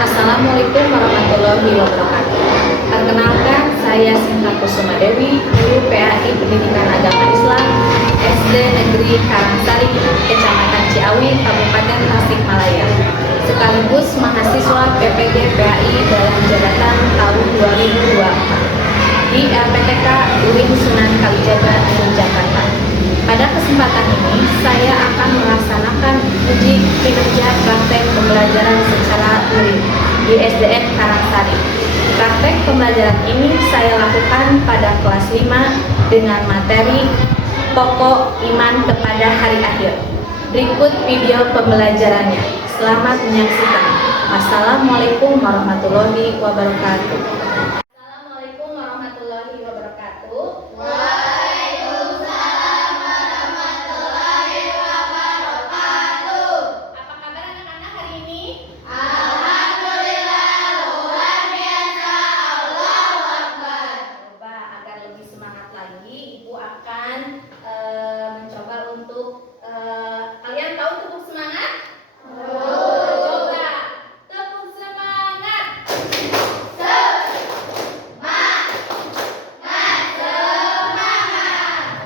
Assalamualaikum warahmatullahi wabarakatuh. Perkenalkan, saya Sinta Kusuma Dewi, Guru PAI Pendidikan Agama Islam SD Negeri Karangsari, Kecamatan Ciawi, Kabupaten Tasikmalaya, sekaligus mahasiswa PPG PAI dalam jabatan tahun 2024 di RPTK UIN Sunan Kalijaga, Yogyakarta. Pada kesempatan ini, saya akan melaksanakan uji kinerja praktek pembelajaran secara luring di SDN Karangsari. Praktek pembelajaran ini saya lakukan pada kelas 5 dengan materi pokok iman kepada hari akhir. Berikut video pembelajarannya. Selamat menyaksikan. Wassalamualaikum warahmatullahi wabarakatuh. Assalamualaikum warahmatullahi wabarakatuh. Waalaikumsalam warahmatullahi wabarakatuh. Apa kabar anak-anak hari ini? Alhamdulillah, luar biasa, Allahu Akbar. Coba agar lebih semangat lagi, Ibu akan mencoba untuk kalian tahu tepuk semangat? Coba tepuk semangat.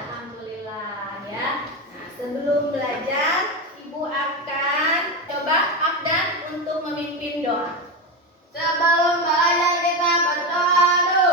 Alhamdulillah ya. Nah, sebelum belajar, Ibu akan coba Abdan untuk memimpin doa. Sebelum belajar kita berdoa dulu.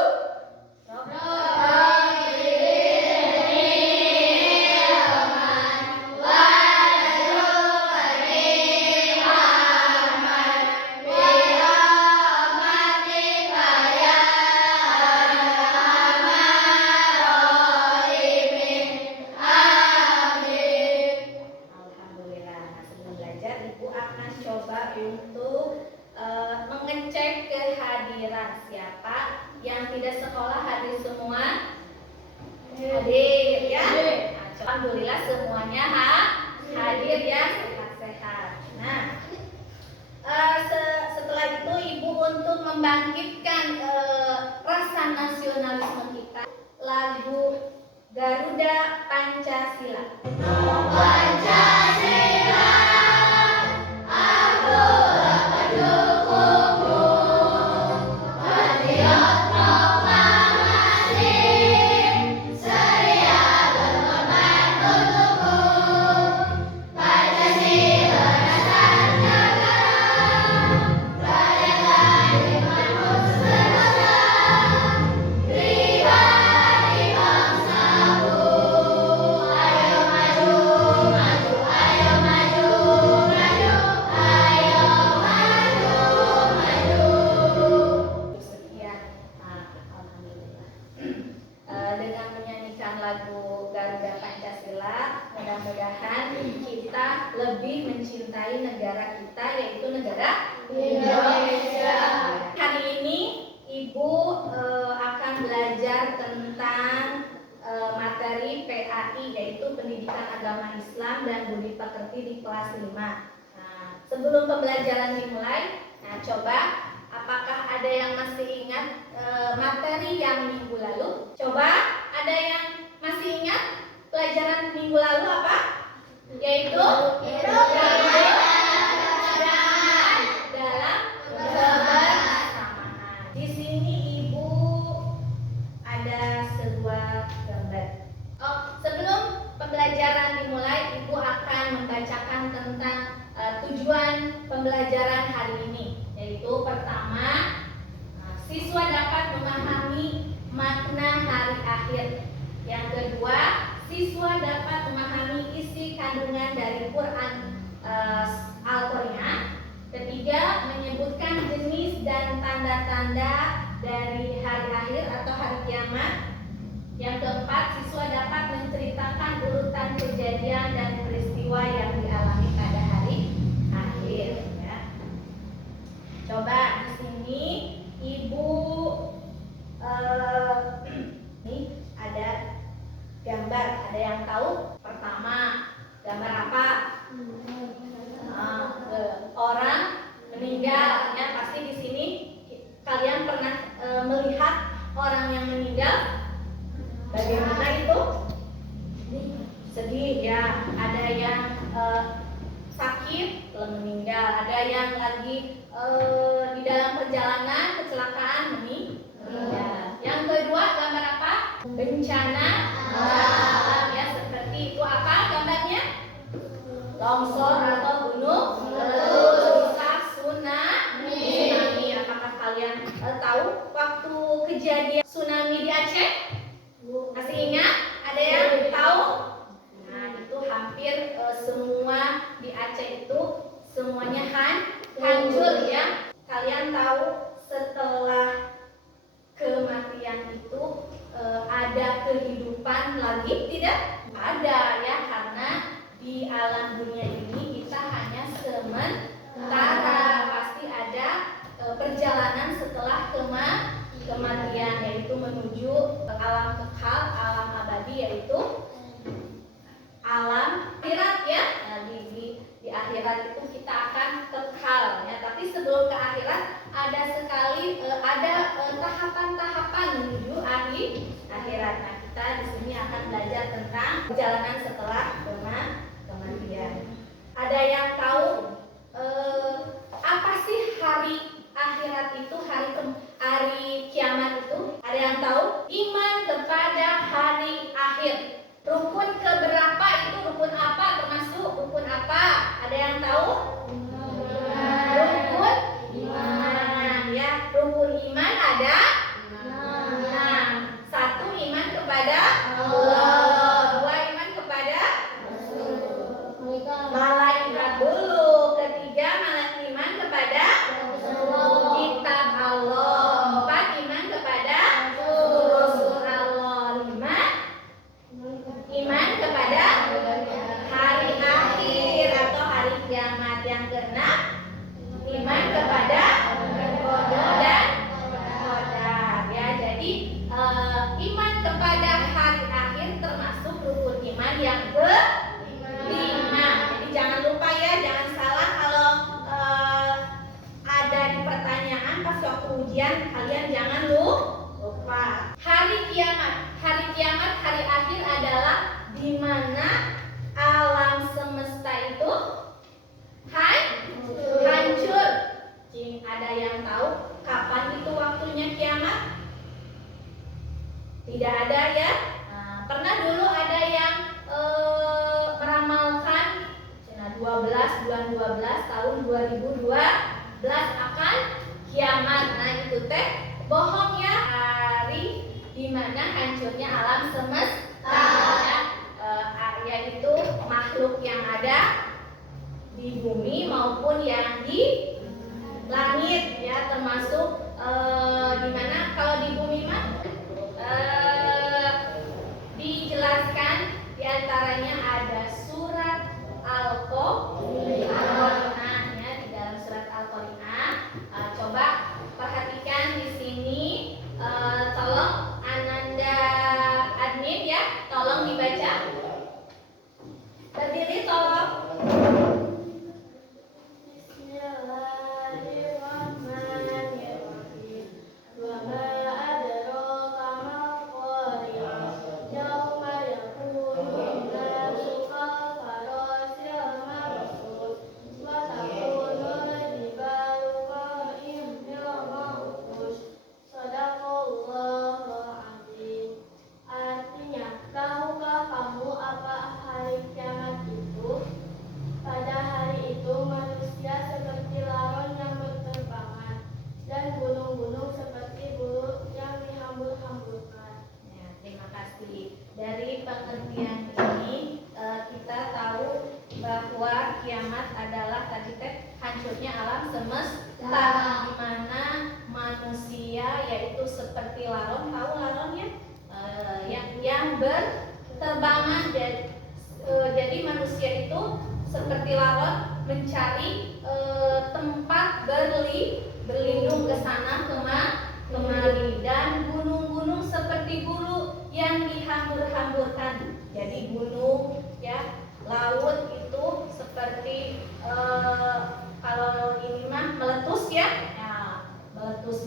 Alhamdulillah. Nah, sebelum belajar, Ibu akan coba untuk mengecek kehadiran siapa yang tidak sekolah. Hadir semua? Hadir ya. Nah, alhamdulillah semuanya hadir ya, sehat-sehat. Nah, setelah itu Ibu untuk membangkitkan rasa nasionalisme kita, lagu Garuda Pancasila. Pancasila, akulah pendukungmu, patriot proklamasi, seria berkorban untukmu. Pancasila dasar negara, merdeka imanmu sejahtera, pribadi bangsaku. Ayo maju, maju, ayo maju, maju, ayo maju, maju. Sekian, alhamdulillah. Dengan menyanyikan lagu Garuda Pancasila, mudah-mudahan kita lebih mencintai negara kita, yaitu negara Indonesia. Hari ini Ibu akan belajar tentang materi PAI, yaitu Pendidikan Agama Islam dan Budi Pekerti di kelas 5. Nah, sebelum pembelajaran dimulai, coba apakah ada yang masih ingat materi yang minggu lalu? Coba ada yang masih ingat pelajaran minggu lalu apa? yaitu dalam kebersamaan. Di sini Ibu ada sebuah gambar. Sebelum pembelajaran dimulai, Ibu akan membacakan tentang tujuan pembelajaran hari ini, yaitu pertama, siswa dapat memahami makna hari akhir. Yang kedua, siswa dapat memahami isi kandungan dari Quran Al-Qari'ah. Ketiga, menyebutkan jenis dan tanda-tanda dari hari akhir atau hari kiamat. Yang keempat, siswa dapat menceritakan urutan kejadian dan peristiwa yang dialami pada hari akhir. Ya. Coba di sini Ibu ini ada gambar. Ada yang tahu? Pertama, gambar apa? Orang meninggal. Ya, pasti di sini kalian pernah melihat orang yang meninggal. Bagaimana itu? Sedih ya. Ada yang sakit meninggal. Ada yang lagi di dalam perjalanan kecelakaan meninggal. Yang kedua, gambar apa? Bencana alam. Ya, seperti itu. Apa gambarnya? Longsor atau gunung meletus, tsunami. Apakah kalian tahu waktu kejadian tsunami di Aceh? Masih ingat? Ada yang tahu? Nah, itu hampir semua di Aceh itu semuanya hancur ya. Kalian tahu setelah kematian itu ada kehidupan lagi? Tidak ada ya, karena di alam dunia ini kita hanya sementara. Pasti ada perjalanan setelah kematian, yaitu menuju ke alam kekal, alam abadi, yaitu alam akhirat ya. Nah, di akhirat itu kita akan kekal ya. Tapi sebelum ke akhirat ada tahapan-tahapan menuju akhirat. Nah, kita di sini akan belajar tentang perjalanan setelah kematian. Ada yang tahu apa sih hari akhirat itu, hari kiamat itu? Ada yang tahu? Iman kepada hari akhir. Rukun keberapa itu? Rukun apa? Termasuk rukun apa? Ada yang tahu? Rukun iman ya. Rukun iman ada 6. 1, iman kepada Allah. 2, iman kepada malaikat dulu. Ketiga, iman kepada kitab Allah. 4, iman kepada Rasul Allah. 5, iman kepada hari akhir atau hari kiamat. Yang keenam, iman kepada qada dan qadar ya. Jadi iman kepada hari akhir termasuk rukun iman yang ke-5. Jadi jangan lupa ya, jangan salah kalau ada di pertanyaan pas waktu ujian, kalian jangan lupa. Hari kiamat, hari akhir adalah di mana alam semesta itu hancur. Ada yang tahu kapan itu waktunya kiamat? Tidak ada ya. Pernah dulu ada yang meramalkan 12 bulan 12 tahun 2012 akan kiamat. Nah, itu teh bohong ya. Hari di mana hancurnya alam semesta ya, yaitu makhluk yang ada di bumi maupun yang di langit ya, termasuk di mana kalau di bumi mah dijelaskan diantaranya ada surat Al-Qari'ah ya. Di dalam surat Al-Qari'ah coba perhatikan di sini, tolong Ananda admin ya, seperti laut mencari tempat berlindung ke sana kemari, dan gunung-gunung seperti bulu yang dihambur-hamburkan. Jadi gunung ya, laut itu seperti kalau ini mah meletus ya, meletus.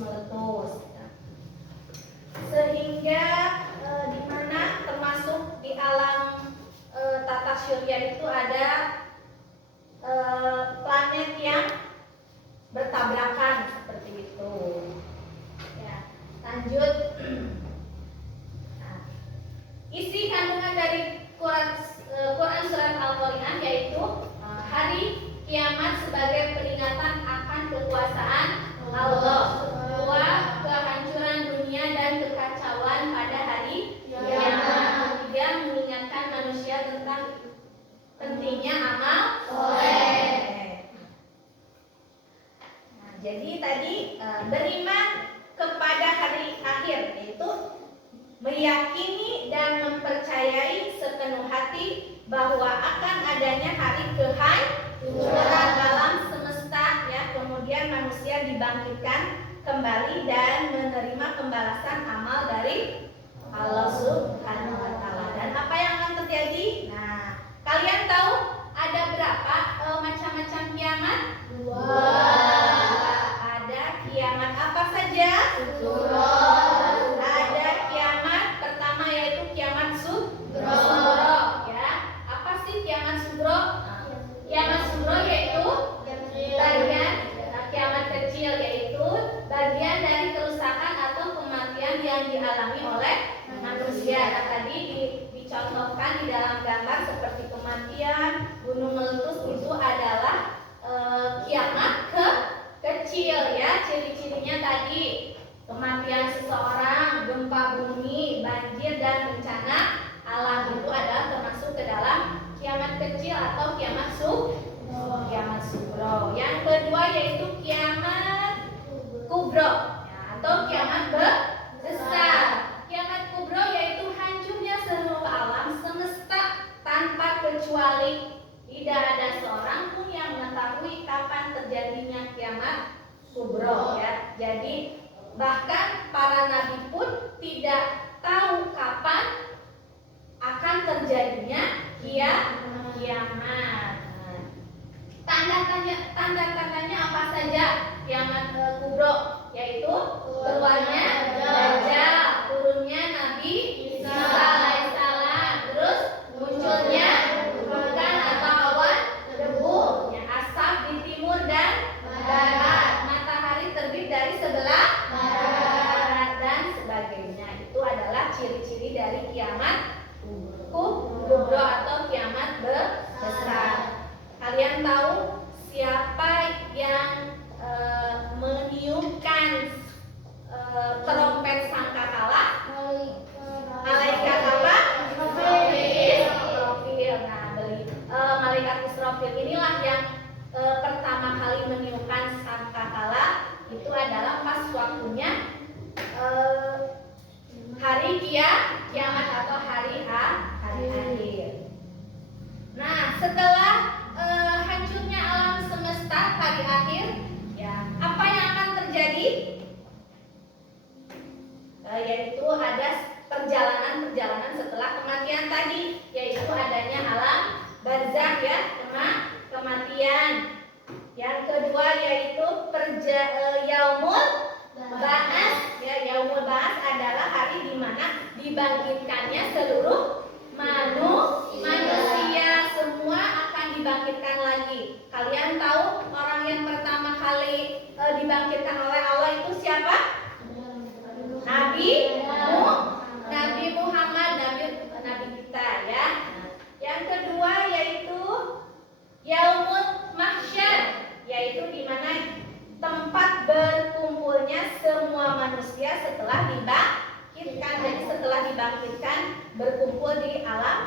Sehingga di mana termasuk di alam tata surya itu ada planet yang bertabrakan seperti itu. Ya, lanjut. Nah, isi kandungan dari Quran surat Al-Qari'ah yaitu hari kiamat sebagai peringatan akan kekuasaan Allah, dua, kehancuran dunia dan kekacauan pada hari kiamat, tiga, mengingatkan manusia tentang pentingnya amal soleh. Nah, jadi tadi beriman kepada hari akhir yaitu meyakini dan mempercayai sepenuh hati bahwa akan adanya hari kehancuran dalam semesta ya, kemudian manusia dibangkitkan kembali dan menerima pembalasan amal dari Allah Subhanahu wa taala. Dan apa yang akan terjadi? Nah, kalian tahu ada berapa macam-macam kiamat? Dua. Ada kiamat apa saja? Ada kiamat pertama yaitu kiamat sugro. Ya, apa sih kiamat sugro? Kiamat sugro yaitu bagian kiamat kecil, yaitu bagian dari kerusakan atau kematian yang dialami oleh manusia. Nah, tadi dicontohkan di dalam gambar seperti kematian, gunung meletus, itu adalah kiamat kecil ya. Ciri-cirinya tadi kematian seseorang, gempa bumi, banjir dan bencana alam itu adalah termasuk ke dalam kiamat kecil atau kiamat sugro. Yang kedua yaitu kiamat kubro ya, atau kiamat besar. Kiamat kubro yaitu hancurnya seluruh alam semesta tanpa kecuali. Tidak ada seorang pun yang mengetahui kapan terjadinya kiamat kubro ya. Jadi bahkan para nabi pun tidak tahu kapan akan terjadinya kiamat. Tanda-tandanya apa saja kiamat kubro? Yaitu keluarnya Dajjal, turunnya Nabi Isa alaihissalam, terus munculnya vulkan atau awan debu, asap di timur dan barat, matahari terbit dari sebelah barat dan sebagainya. Itu adalah ciri-ciri dari kiamat kubro atau kiamat besar. Kalian tahu siapa yang meniupkan trompet sangkakala? Malaikat apa? Israfil. Nah, malaikat Israfil inilah yang pertama kali meniupkan sangkakala. Itu adalah pas waktunya hari kiamat atau hari akhir. Nah, setelah hancurnya alam semesta hari akhir, ya, apa yang akan terjadi? Yaitu ada perjalanan setelah kematian tadi, yaitu adanya alam barzakh ya, kematian. Yang kedua yaitu yaumul ba'ats. Ya, yaumul ba'ats adalah hari di mana dibangkitkannya seluruh manusia, semua akan dibangkitkan lagi. Kalian tahu orang yang pertama kali dibangkitkan oleh Allah itu siapa? Nabi Muhammad, Nabi kita ya. Yang kedua yaitu yaumul mahsyar, yaitu di mana tempat berkumpulnya semua manusia setelah dibangkitkan. Jadi setelah dibangkitkan berkumpul di alam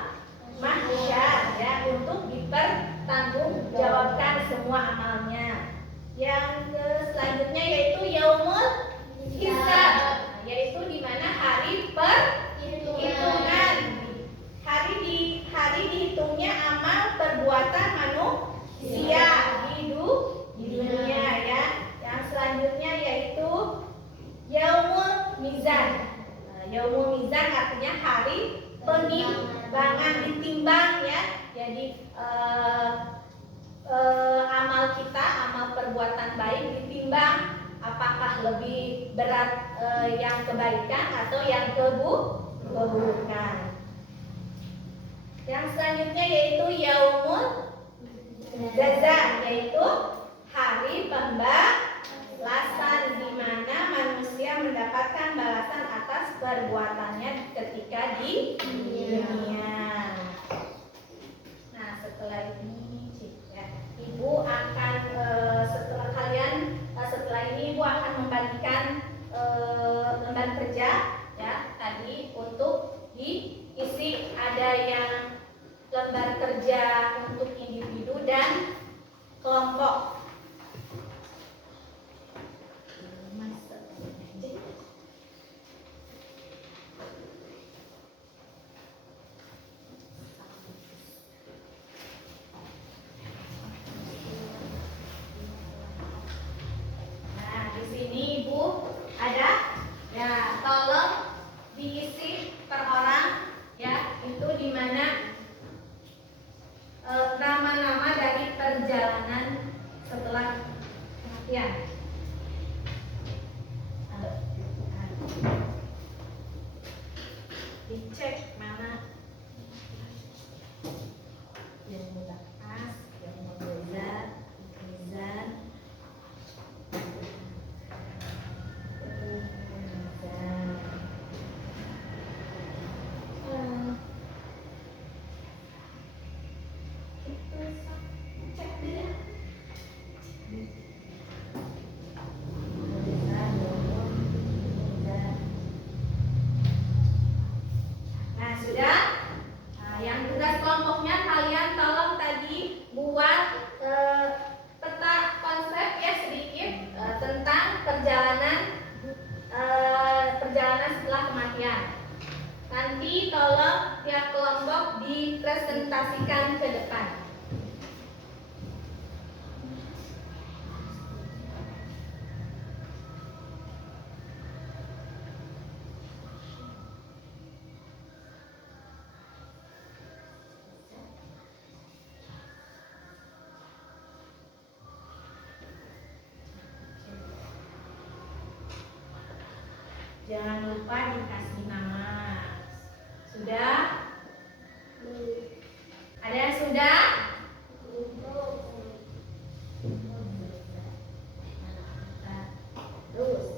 mahsyar ya, untuk dipertanggungjawabkan semua amalnya. Yang selanjutnya yaitu yaumul hisab, yaitu di mana Jadi amal kita, amal perbuatan baik ditimbang apakah lebih berat yang kebaikan atau yang keburukan. Yang selanjutnya yaitu yaumul jaza, yaitu hari pembalasan, di mana manusia mendapatkan balasan atas perbuatannya ketika di dunia. Nah, setelah ini Ibu akan setelah ini Ibu akan membagikan lembar kerja ya tadi untuk diisi. Ada yang lembar kerja untuk individu dan kelompok. Nah, di sini Ibu ada ya, tolong diisi per orang ya, itu di mana nama-nama dari perjalanan setelah kematian. Dicek mana yang mudah as, yang mudah mizan, cek dia. Nah, sudah. Nah, yang tugas kelompoknya kalian tolong tadi buat peta konsep ya sedikit tentang perjalanan setelah kematian. Nanti tolong tiap kelompok dipresentasikan ke depan. Jangan lupa dikasih nama. Sudah? Ada yang sudah? Terus,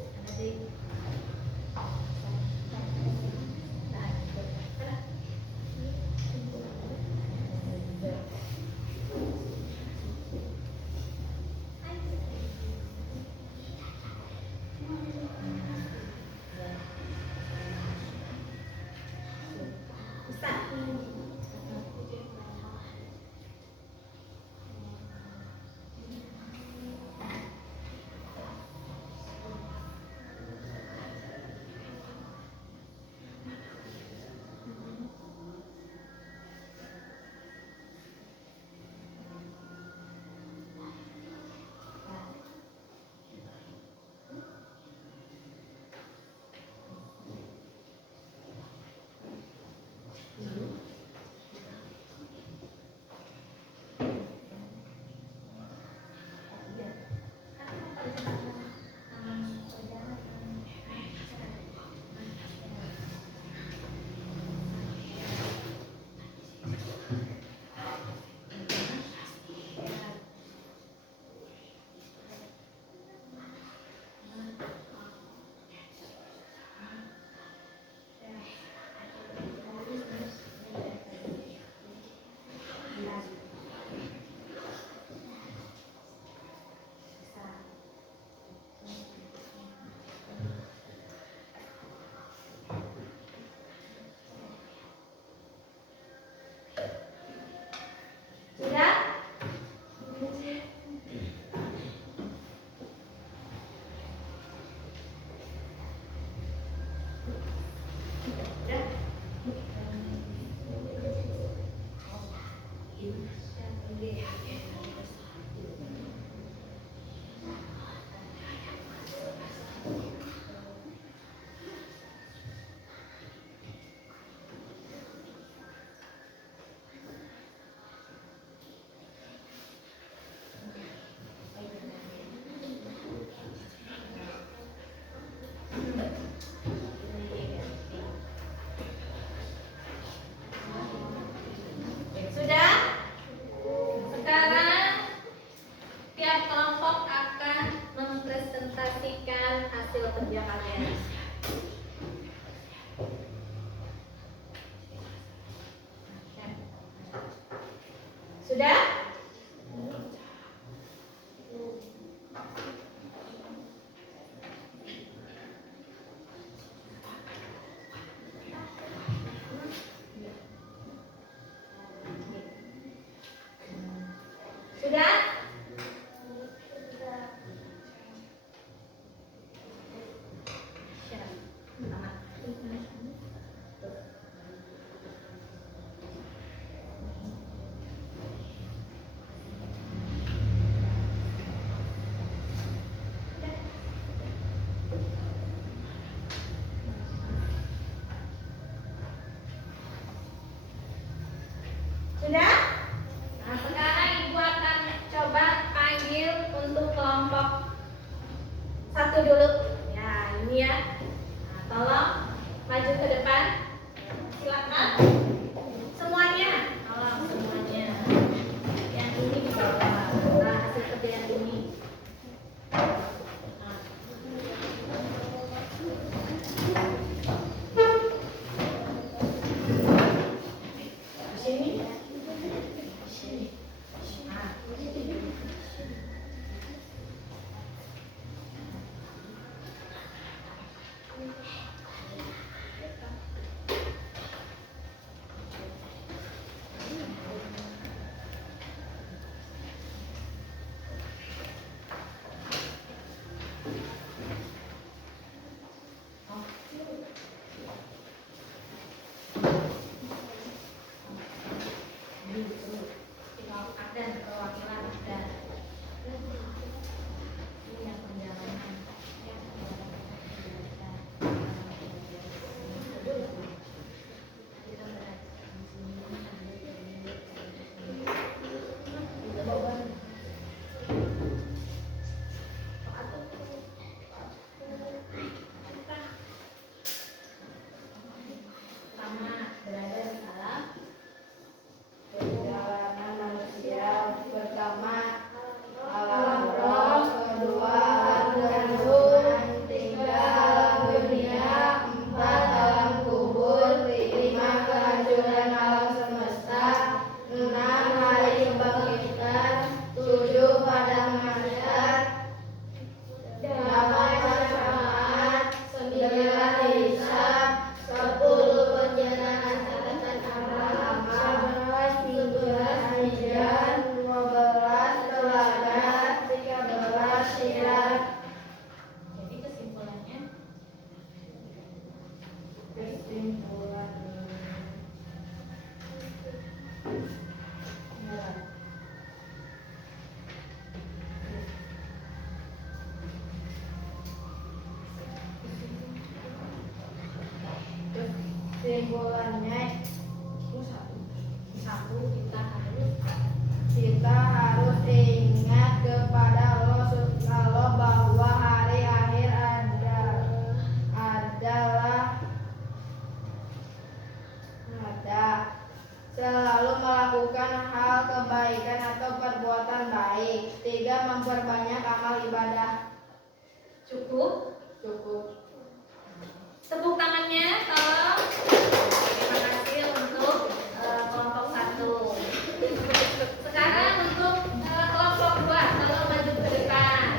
Sudah? Sudah? Sudah? Nah, sekarang Ibu akan coba panggil untuk kelompok 1 dulu. Ya, ini ya. Nah, tolong maju ke depan. Silakan. Semuanya. Tolong semuanya. Yang ini di bawah. Nah, hasil kerja yang ini. Nah. Di sini. Ada perwakilan ada. Ini yang penjalanan. Pertama berada di dalam Perjalanan manusia pertama alam roh, kedua alam ruh, tiga alam dunia, empat alam kubur, lima kehancuran alam semesta, enam hari kebangkitan, tujuh padang mahsyar, delapan syafaat, sembilan hisab, 10 perjalanan catatan amal, 11 mizan, 12 teladan, 13 syiar. Jadi kesimpulannya Kesimpulannya satu kita harus ingat kepada Allah bahwa hari akhir adalah selalu melakukan hal kebaikan atau perbuatan baik. 3. Memperbanyak amal ibadah. cukup. Tepuk tangannya tolong. Terima kasih untuk kelompok 1. Sekarang untuk kelompok 2, tolong maju ke depan.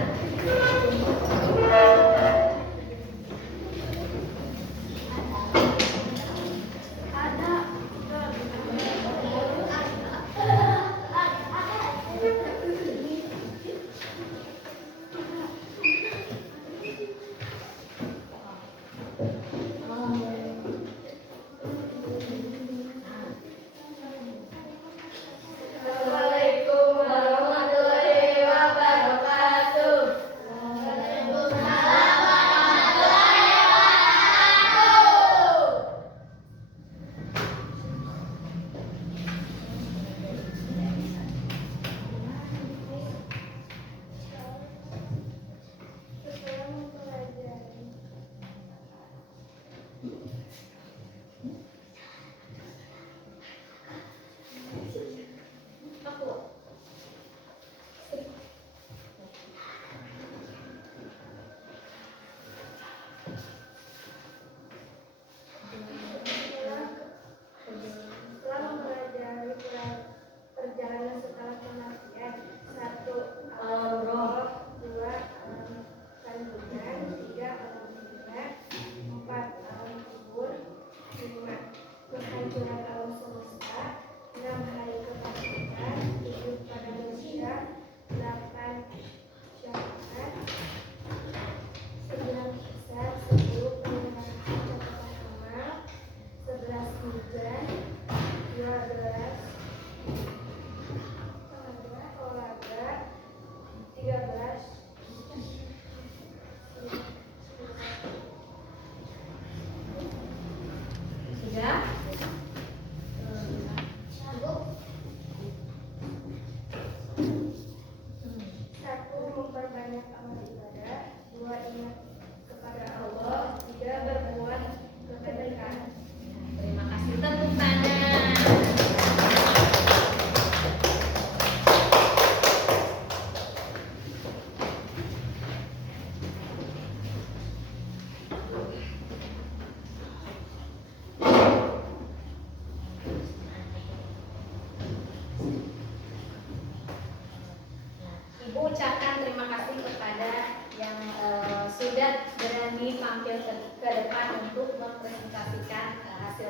berani tampil ke depan untuk mempresentasikan hasil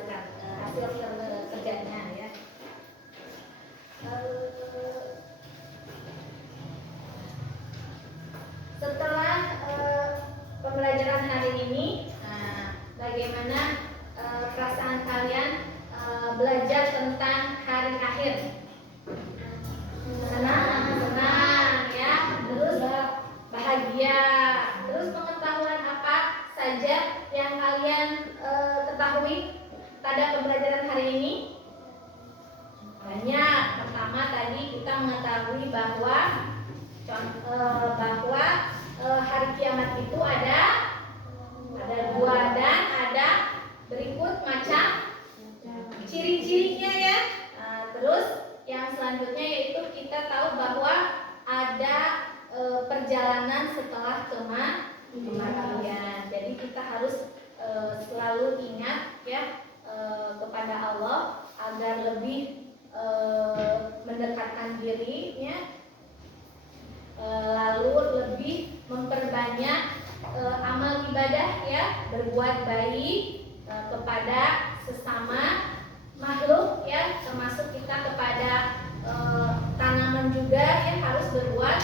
kerjanya ya. Setelah pembelajaran hari ini, bagaimana perasaan kalian belajar tentang hari akhir? Senang ya, terus bahagia, terus pengetahuan apa saja yang kalian ketahui pada pembelajaran hari ini? Banyak. Pertama tadi kita mengetahui bahwa hari kiamat itu ada dua dan ada berikut macam ciri-cirinya ya. Terus yang selanjutnya yaitu kita tahu bahwa ada perjalanan setelah kematian. Jadi kita harus selalu ingat ya kepada Allah agar lebih mendekatkan dirinya, lalu lebih memperbanyak amal ibadah ya, berbuat baik kepada sesama makhluk ya, termasuk kita kepada tanaman juga ya, harus berbuat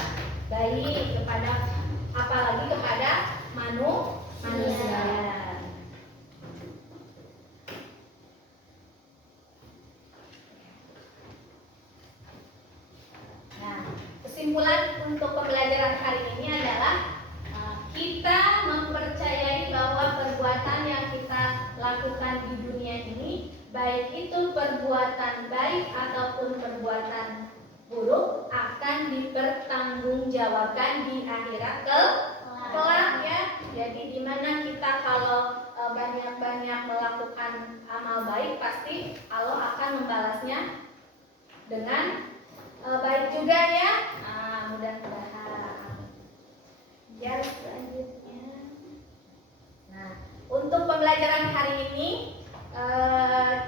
baik kepada, apalagi kepada manusia. Nah, kesimpulan untuk pembelajaran hari ini adalah kita mempercayai bahwa perbuatan yang kita lakukan di dunia ini, baik itu perbuatan baik ataupun perbuatan buruk, akan dipertanggungjawabkan di akhirat kelak ya. Jadi dimana kita kalau banyak-banyak melakukan amal baik, pasti Allah akan membalasnya dengan baik juga ya. Mudah-mudahan. Ya, selanjutnya. Nah, untuk pembelajaran hari ini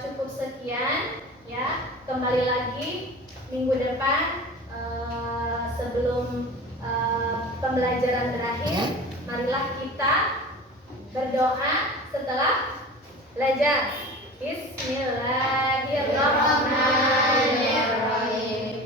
cukup sekian ya. Kembali lagi minggu depan sebelum pembelajaran berakhir, marilah kita berdoa setelah belajar. Bismillahirrahmanirrahim.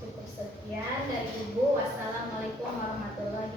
Cukup sekian dari Ibu. Wassalamualaikum warahmatullahi